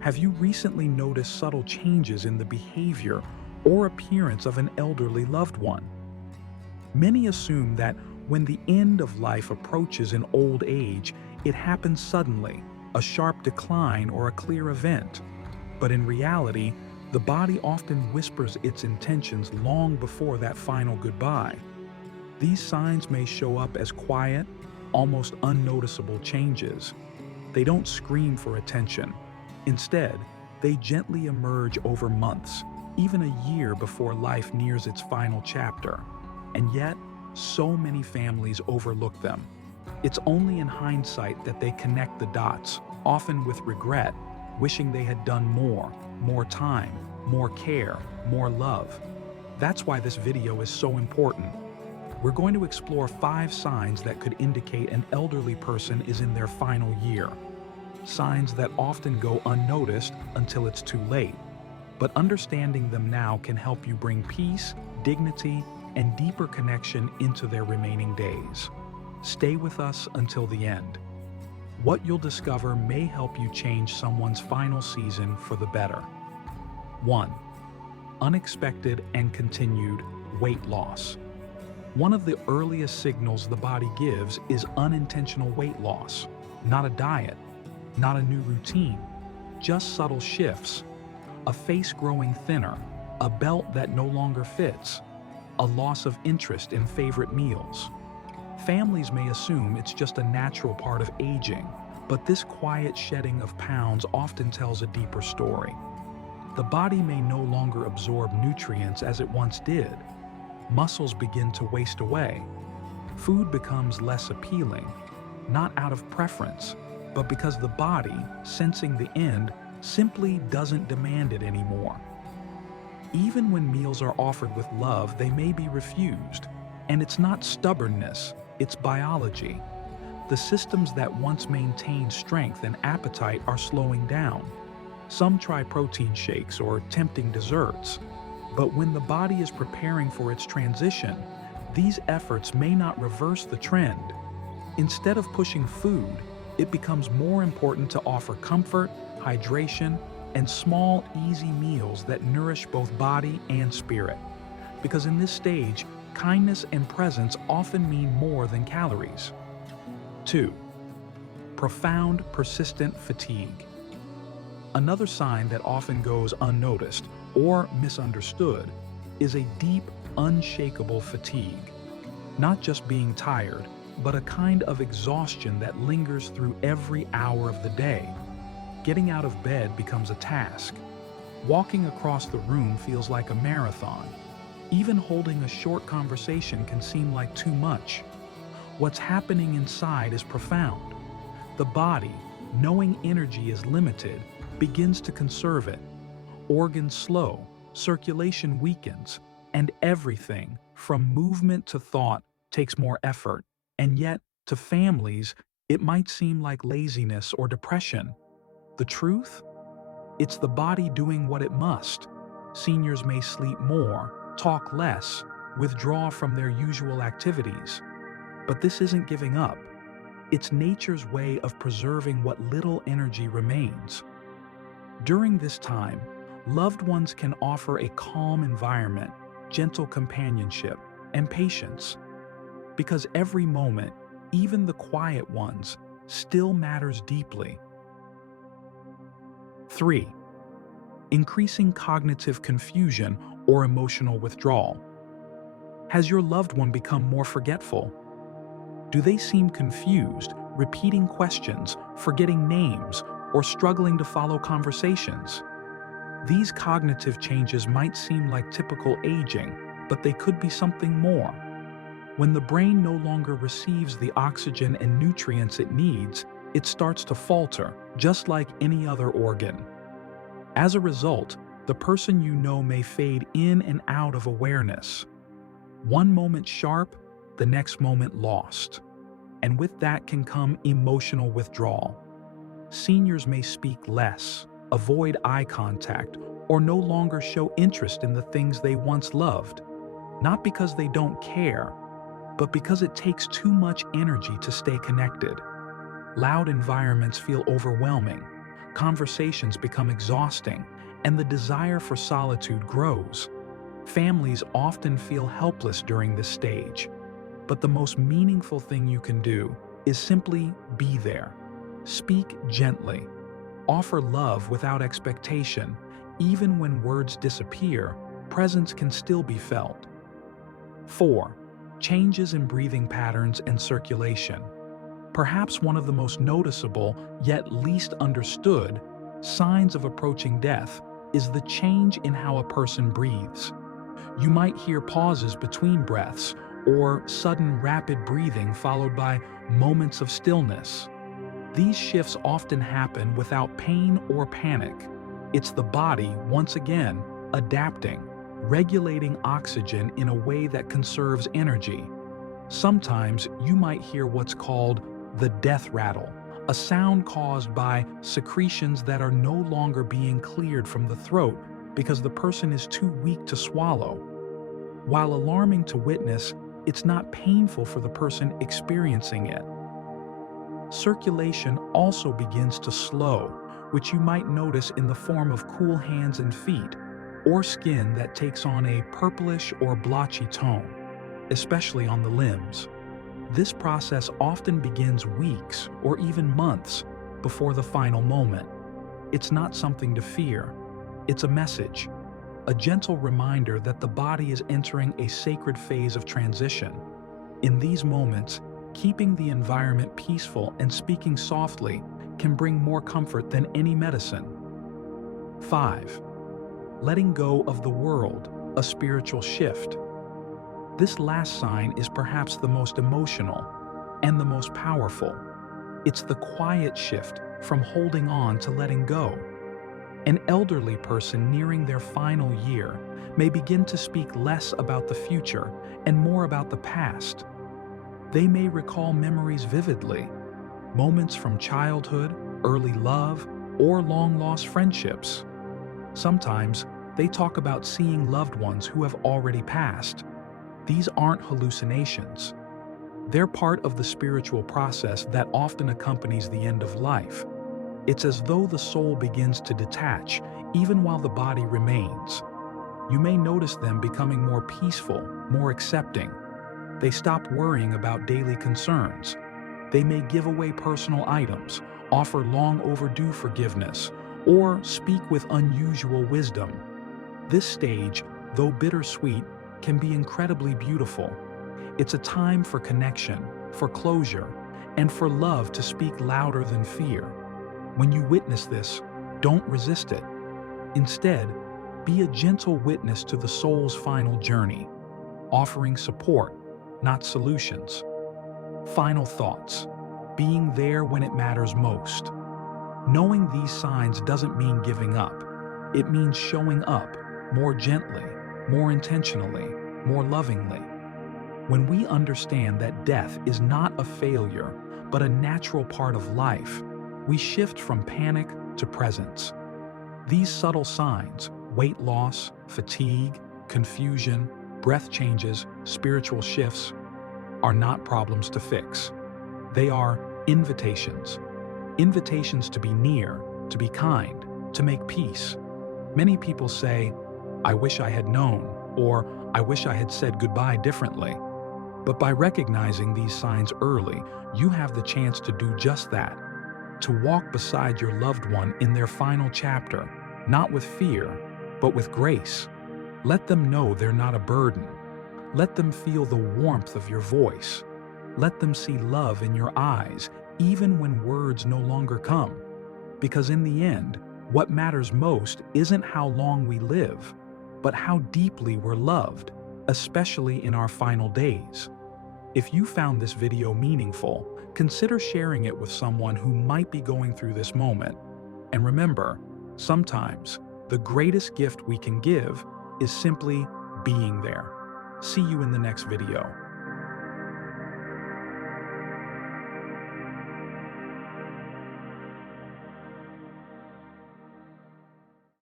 Have you recently noticed subtle changes in the behavior or appearance of an elderly loved one? Many assume that when the end of life approaches in old age, it happens suddenly, a sharp decline or a clear event. But in reality, the body often whispers its intentions long before that final goodbye. These signs may show up as quiet, almost unnoticeable changes. They don't scream for attention. Instead, they gently emerge over months, even a year before life nears its final chapter. And yet, so many families overlook them. It's only in hindsight that they connect the dots, often with regret, wishing they had done more time, more care, more love. That's why this video is so important. We're going to explore 5 signs that could indicate an elderly person is in their final year. Signs that often go unnoticed until it's too late. But understanding them now can help you bring peace, dignity, and deeper connection into their remaining days. Stay with us until the end. What you'll discover may help you change someone's final season for the better. 1. Unexpected and continued weight loss. One of the earliest signals the body gives is unintentional weight loss. Not a diet, not a new routine, just subtle shifts. A face growing thinner, a belt that no longer fits, a loss of interest in favorite meals. Families may assume it's just a natural part of aging, but this quiet shedding of pounds often tells a deeper story. The body may no longer absorb nutrients as it once did. Muscles begin to waste away. Food becomes less appealing, not out of preference, but because the body, sensing the end, simply doesn't demand it anymore. Even when meals are offered with love, they may be refused. And it's not stubbornness, it's biology. The systems that once maintained strength and appetite are slowing down. Some try protein shakes or tempting desserts. But when the body is preparing for its transition, these efforts may not reverse the trend. Instead of pushing food, it becomes more important to offer comfort, hydration, and small, easy meals that nourish both body and spirit. Because in this stage, kindness and presence often mean more than calories. 2. Profound, persistent fatigue. Another sign that often goes unnoticed or misunderstood is a deep, unshakable fatigue. Not just being tired, but a kind of exhaustion that lingers through every hour of the day. Getting out of bed becomes a task. Walking across the room feels like a marathon. Even holding a short conversation can seem like too much. What's happening inside is profound. The body, knowing energy is limited, begins to conserve it. Organs slow, circulation weakens, and everything, from movement to thought, takes more effort. And yet, to families, it might seem like laziness or depression. The truth? It's the body doing what it must. Seniors may sleep more, talk less, withdraw from their usual activities. But this isn't giving up. It's nature's way of preserving what little energy remains. During this time, loved ones can offer a calm environment, gentle companionship, and patience. Because every moment, even the quiet ones, still matters deeply. 3. Increasing cognitive confusion or emotional withdrawal. Has your loved one become more forgetful? Do they seem confused, repeating questions, forgetting names, or struggling to follow conversations? These cognitive changes might seem like typical aging, but they could be something more. When the brain no longer receives the oxygen and nutrients it needs, it starts to falter, just like any other organ. As a result, the person you know may fade in and out of awareness. One moment sharp, the next moment lost. And with that can come emotional withdrawal. Seniors may speak less, avoid eye contact, or no longer show interest in the things they once loved. Not because they don't care, but because it takes too much energy to stay connected. Loud environments feel overwhelming. conversations become exhausting, and the desire for solitude grows. Families often feel helpless during this stage, but the most meaningful thing you can do is simply be there. Speak gently. Offer love without expectation. Even when words disappear, presence can still be felt. 4. Changes in breathing patterns and circulation. Perhaps one of the most noticeable, yet least understood, signs of approaching death is the change in how a person breathes. You might hear pauses between breaths, or sudden rapid breathing followed by moments of stillness. These shifts often happen without pain or panic. It's the body, once again, adapting, regulating oxygen in a way that conserves energy. Sometimes you might hear what's called the death rattle, a sound caused by secretions that are no longer being cleared from the throat because the person is too weak to swallow. While alarming to witness, it's not painful for the person experiencing it. Circulation also begins to slow, which you might notice in the form of cool hands and feet, or skin that takes on a purplish or blotchy tone, especially on the limbs. This process often begins weeks or even months before the final moment. It's not something to fear. It's a message, a gentle reminder that the body is entering a sacred phase of transition. In these moments, keeping the environment peaceful and speaking softly can bring more comfort than any medicine. 5. Letting go of the world, a spiritual shift. This last sign is perhaps the most emotional and the most powerful. It's the quiet shift from holding on to letting go. An elderly person nearing their final year may begin to speak less about the future and more about the past. They may recall memories vividly, moments from childhood, early love, or long-lost friendships. Sometimes they talk about seeing loved ones who have already passed. These aren't hallucinations. They're part of the spiritual process that often accompanies the end of life. It's as though the soul begins to detach, even while the body remains. You may notice them becoming more peaceful, more accepting. They stop worrying about daily concerns. They may give away personal items, offer long overdue forgiveness, or speak with unusual wisdom. This stage, though bittersweet, can be incredibly beautiful. It's a time for connection, for closure, and for love to speak louder than fear. When you witness this, don't resist it. Instead, be a gentle witness to the soul's final journey, offering support, not solutions. Final thoughts. Being there when it matters most. Knowing these signs doesn't mean giving up. It means showing up more gently, more intentionally, more lovingly. When we understand that death is not a failure, but a natural part of life, we shift from panic to presence. These subtle signs, weight loss, fatigue, confusion, breath changes, spiritual shifts, are not problems to fix. They are invitations. Invitations to be near, to be kind, to make peace. Many people say, "I wish I had known," or "I wish I had said goodbye differently." But by recognizing these signs early, you have the chance to do just that. To walk beside your loved one in their final chapter, not with fear, but with grace. Let them know they're not a burden. Let them feel the warmth of your voice. Let them see love in your eyes, even when words no longer come. Because in the end, what matters most isn't how long we live, but how deeply we're loved, especially in our final days. If you found this video meaningful, consider sharing it with someone who might be going through this moment. And remember, sometimes the greatest gift we can give is simply being there. See you in the next video.